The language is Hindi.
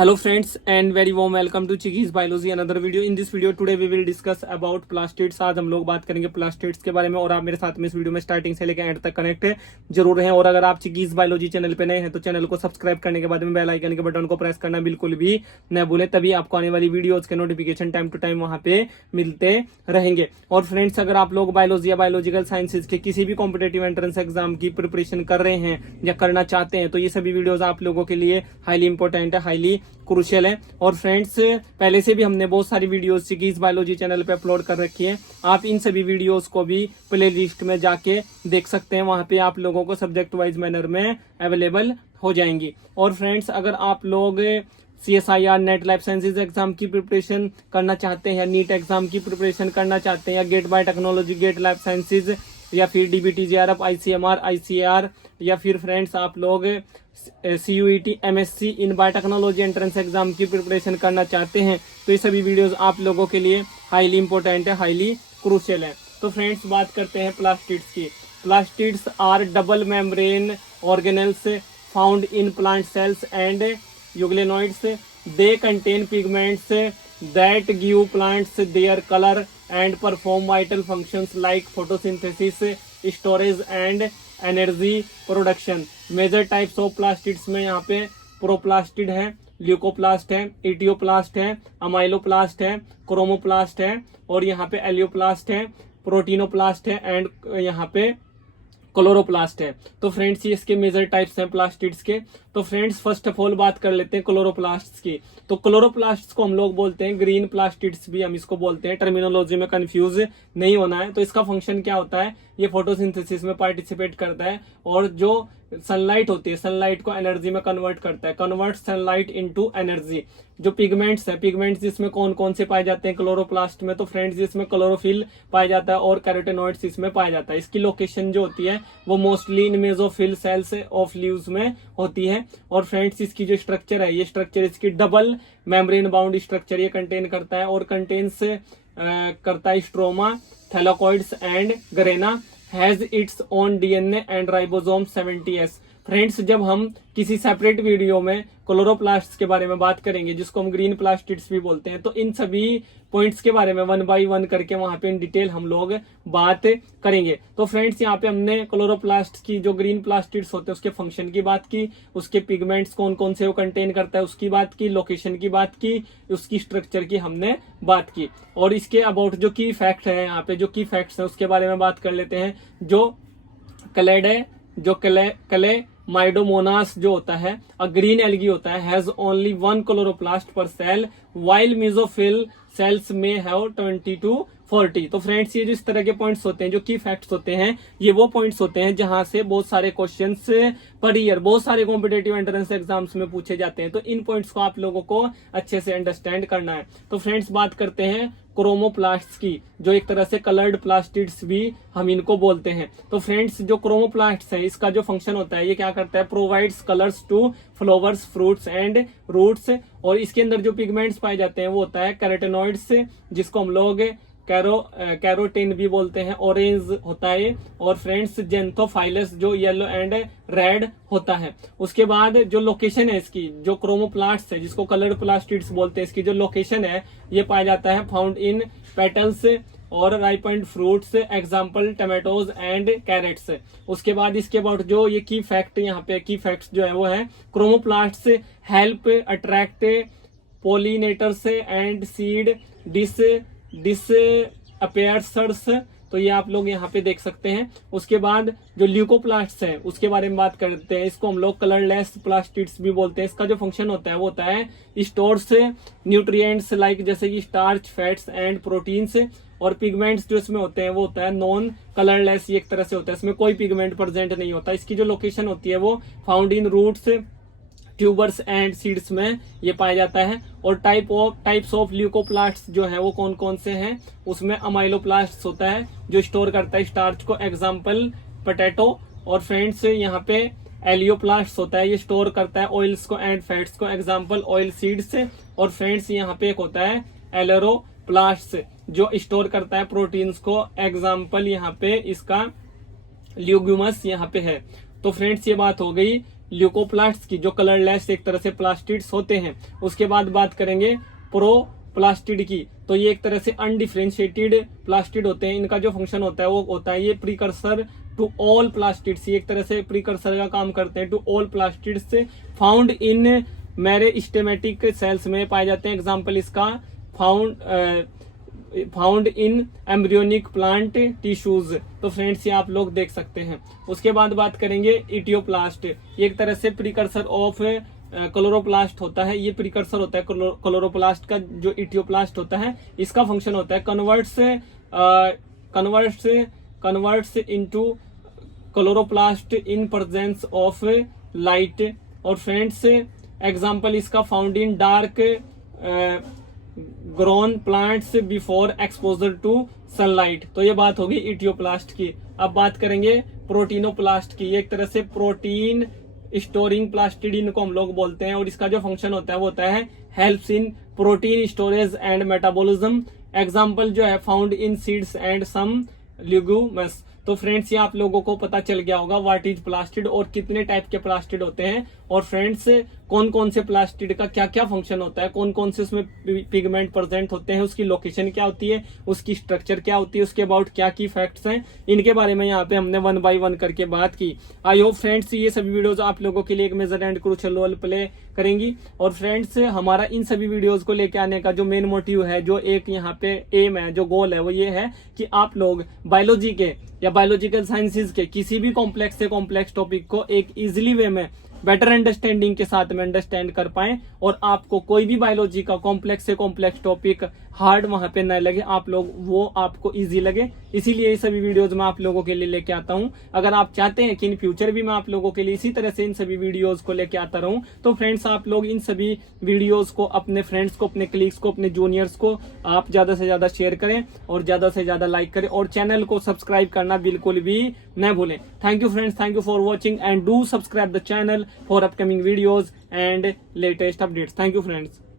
Hello friends and very warm welcome to Chicky's Biology another video. In this video today we will discuss about plastids. आज हम लोग बात करेंगे plastids के बारे में और आप मेरे साथ में इस वीडियो में स्टार्टिंग से लेकर एंड तक कनेक्ट जरूर हैं। और अगर आप Chicky's Biology चैनल पे नए हैं तो चैनल को सब्सक्राइब करने के बाद में बेल आइकन के बटन को प्रेस करना बिल्कुल भी न भूलें, तभी आपको आने वाली वीडियोज के नोटिफिकेशन टाइम टू टाइम वहां पे मिलते रहेंगे। और फ्रेंड्स अगर आप लोग बायोलॉजी या बायोलॉजिकल साइंसेज के किसी भी कॉम्पिटेटिव एंट्रेंस एग्जाम की प्रिपरेशन कर रहे हैं या करना चाहते हैं तो ये सभी वीडियोज आप लोगों के लिए हाईली इंपॉर्टेंट है, हाईली क्रूशियल है। और फ्रेंड्स पहले से भी हमने बहुत सारी वीडियोस चिकीज बायोलॉजी चैनल पे अपलोड कर रखी है, आप इन सभी वीडियोस को भी प्ले लिस्ट में जाके देख सकते हैं, वहां पे आप लोगों को सब्जेक्ट वाइज मैनर में अवेलेबल हो जाएंगी। और फ्रेंड्स अगर आप लोग CSIR net life sciences exam की प्रिपरेशन करना चाहते हैं या नीट एग्जाम की प्रिपरेशन करना चाहते हैं या GATE biotechnology, GATE life sciences या फिर DBT JRF ICMR ICAR या फिर फ्रेंड्स आप लोग CUET MSc इन बायोटेक्नोलॉजी एंट्रेंस एग्जाम की प्रिपरेशन करना चाहते हैं तो ये सभी वीडियोस आप लोगों के लिए हाईली इंपॉर्टेंट है, हाईली क्रूशियल है। तो फ्रेंड्स बात करते हैं प्लास्टिड्स की। Plastids are double membrane organelles found in plant cells and euglenoids. They contain pigments that give plants their color and perform vital functions like photosynthesis, storage and energy production. Major types of plastids में यहाँ पे प्रोप्लास्टिड है, ल्यूकोप्लास्ट है, इटियोप्लास्ट है, अमाइलोप्लास्ट है, क्रोमोप्लास्ट है और यहाँ पे एलियोप्लास्ट है, प्रोटीनोप्लास्ट है एंड यहाँ पे क्लोरोप्लास्ट है। तो फ्रेंड्स ये इसके मेजर टाइप्स हैं प्लास्टिड्स के। तो फ्रेंड्स फर्स्ट ऑफ ऑल बात कर लेते हैं क्लोरोप्लास्ट्स की। तो क्लोरोप्लास्ट्स को हम लोग बोलते हैं ग्रीन प्लास्टिड्स भी हम इसको बोलते हैं, टर्मिनोलॉजी में कंफ्यूज नहीं होना है। तो इसका फंक्शन क्या होता है, ये फोटोसिंथेसिस में पार्टिसिपेट करता है और जो सनलाइट होती है सनलाइट को एनर्जी में कन्वर्ट करता है, कन्वर्ट सनलाइट इनटू एनर्जी। जो पिगमेंट्स है, पिगमेंट्स जिसमें कौन कौन से पाए जाते हैं क्लोरोप्लास्ट में, तो फ्रेंड्स जिसमें क्लोरोफिल पाया जाता है और कैरोटेनॉइड्स इसमें पाया जाता है। इसकी लोकेशन जो होती है वो mostly in mesophyll cells of leaves में होती है। और फ्रेंड्स इसकी जो स्ट्रक्चर है, ये स्ट्रक्चर इसकी डबल मेम्ब्रेन बाउंड स्ट्रक्चर ये कंटेन करता है और कंटेन्स करता है stroma, thylakoids and grana, has its own DNA and ribosome 70S। Friends जब हम किसी सेपरेट वीडियो में क्लोरोप्लास्ट्स के बारे में बात करेंगे जिसको हम ग्रीन प्लास्टिड्स भी बोलते हैं, तो इन सभी पॉइंट्स के बारे में 1 बाय 1 करके वहां पे इन डिटेल हम लोग बात करेंगे। तो फ्रेंड्स यहाँ पे हमने क्लोरोप्लास्ट की जो ग्रीन प्लास्टिड्स होते हैं उसके फंक्शन की बात की, उसके पिगमेंट्स कौन कौन से वो कंटेन करता है उसकी बात की, लोकेशन की बात की, उसकी स्ट्रक्चर की हमने बात की। और इसके अबाउट जो की फैक्ट है, यहाँ पे जो की फैक्ट्स है उसके बारे में बात कर लेते हैं। जो क्लेड है, जो क्ले माइडोमोनास जो होता है अ ग्रीन एल्गी होता है, हैज ओनली 1 क्लोरोप्लास्ट पर सेल वाइल मेसोफिल सेल्स में हैव 20 to 40। तो फ्रेंड्स ये जो इस तरह के पॉइंट्स होते हैं, जो की फैक्ट्स होते हैं, ये वो पॉइंट्स होते हैं जहां से बहुत सारे क्वेश्चंस पर ईयर बहुत सारे कॉम्पिटेटिव एंट्रेंस एग्जाम्स में पूछे जाते हैं। तो इन पॉइंट्स को आप लोगों को अच्छे से अंडरस्टैंड करना है। तो फ्रेंड्स बात करते हैं क्रोमोप्लास्ट्स की, जो एक तरह से कलर्ड प्लास्टिड्स भी हम इनको बोलते हैं। तो फ्रेंड्स जो क्रोमोप्लास्ट्स है इसका जो फंक्शन होता है, ये क्या करता है, provides colours to flowers, fruits and roots. और इसके अंदर जो पिगमेंट्स पाए जाते हैं वो होता है कैरोटेनॉइड्स, जिसको हम लोग कैरोटीन भी बोलते हैं, ऑरेंज होता है। और फ्रेंड्स जेंथोफाइलस जो येलो एंड रेड होता है। उसके बाद जो लोकेशन है इसकी, जो क्रोमोप्लास्ट है जिसको कलर्ड प्लास्टिड्स बोलते हैं, इसकी जो लोकेशन है ये पाया जाता है फाउंड इन पेटल्स और ripened fruits, example tomatoes and carrots. उसके बाद इसके अबाउट जो ये की फैक्ट, यहाँ पे की फैक्ट्स जो है वो है, chromoplasts help attract pollinators and seed dispersers. तो ये आप लोग यहाँ पे देख सकते हैं। उसके बाद जो ल्यूकोप्लास्ट्स है उसके बारे में बात करते हैं, इसको हम लोग कलरलेस प्लास्टिड्स भी बोलते हैं। इसका जो फंक्शन होता है वो होता है स्टोर्स न्यूट्रिएंट्स लाइक जैसे कि स्टार्च, फैट्स एंड प्रोटीन्स। और पिगमेंट्स जो इसमें होते हैं वो होता है नॉन कलरलेस, ये एक तरह से होता है, इसमें कोई पिगमेंट प्रेजेंट नहीं होता। इसकी जो लोकेशन होती है वो found in roots, tubers and seeds में ये पाया जाता है। और टाइप्स ऑफ ल्यूकोप्लास्ट्स जो है वो कौन कौन से हैं, उसमें अमाइलोप्लास्ट्स होता है जो स्टोर करता है स्टार्च को, एग्जाम्पल पोटैटो। और फ्रेंड्स यहाँ पे एलियोप्लास्ट होता है, ये स्टोर करता है ऑयल्स को एंड फैट्स को, एग्जाम्पल ऑयल सीड्स। और फ्रेंड्स यहाँ पे एक होता है एलेरोप्लास्ट जो स्टोर करता है प्रोटीन्स को, एग्जाम्पल यहाँ पे इसका ल्यूग्यूमस यहाँ पे है। तो फ्रेंड्स ये बात हो गई ल्यूकोप्लास्ट की, जो कलरलेस एक तरह से प्लास्टिड्स होते हैं। उसके बाद बात करेंगे प्रोप्लास्टिड की, तो ये एक तरह से अनडिफरेंशिएटेड प्लास्टिड होते हैं। इनका जो फंक्शन होता है वो होता है ये प्रीकर्सर टू ऑल प्लास्टिड्स, ये एक तरह से प्रीकर्सर का काम करते हैं to all plastids found in meristematic cells में पाए जाते हैं। एग्जाम्पल इसका found in embryonic plant tissues. तो फ्रेंड्स ये आप लोग देख सकते हैं। उसके बाद बात करेंगे इटियोप्लास्ट, ये एक तरह से प्रीकर्सर ऑफ क्लोरोप्लास्ट होता है। ये प्रीकर्सर होता है क्लोरोप्लास्ट का। जो इटियोप्लास्ट होता है इसका फंक्शन होता है converts into chloroplast in presence of light. और फ्रेंड्स एग्जांपल इसका found in dark grown plants before exposure to sunlight. तो ये बात होगी इटियोप्लास्ट की। अब बात करेंगे प्रोटीनोप्लास्ट की, ये एक तरह से प्रोटीन स्टोरिंग प्लास्टिड इनको हम लोग बोलते हैं। और इसका जो फंक्शन होता है वो होता है helps in protein storage and metabolism. Example जो है found in seeds and some legumes. तो फ्रेंड्स ये आप लोगों को पता चल गया होगा व्हाट इज प्लास्टिड और कितने टाइप के प्लास्टिड होते हैं, और फ्रेंड्स कौन कौन से प्लास्टिड का क्या क्या फंक्शन होता है, कौन कौन से उसमें पिगमेंट प्रेजेंट होते हैं, उसकी लोकेशन क्या होती है, उसकी स्ट्रक्चर क्या होती है, उसके अबाउट क्या की फैक्ट्स हैं, इनके बारे में यहाँ पे हमने 1 बाय 1 करके बात की। आई होप फ्रेंड्स ये सभी वीडियोज आप लोगों के लिए एक major and crucial role play करेंगी। और फ्रेंड्स हमारा इन सभी वीडियोज को लेके आने का जो मेन मोटिव है, जो एक यहाँ पे एम है, जो गोल है, वो ये है कि आप लोग बायोलॉजी के या बायोलॉजिकल साइंसेज के किसी भी कॉम्प्लेक्स से कॉम्प्लेक्स टॉपिक को एक इजीली वे में बेटर अंडरस्टैंडिंग के साथ में अंडरस्टैंड कर पाए, और आपको कोई भी बायोलॉजी का कॉम्प्लेक्स से कॉम्प्लेक्स टॉपिक हार्ड वहां पे न लगे, आप लोग वो आपको इजी लगे। इसीलिए ये सभी वीडियोज मैं आप लोगों के लिए लेके आता हूं। अगर आप चाहते हैं कि इन फ्यूचर भी मैं आप लोगों के लिए इसी तरह से इन सभी वीडियोज को लेके आता रहूं, तो फ्रेंड्स आप लोग इन सभी वीडियोज को अपने फ्रेंड्स को, अपने कलीग्स को, अपने जूनियर्स को आप ज्यादा से ज्यादा शेयर करें और ज्यादा से ज्यादा लाइक करें, और चैनल को सब्सक्राइब करना बिल्कुल भी न भूलें। Thank you friends, thank you for watching and do subscribe the channel for upcoming videos and latest updates. Thank you friends.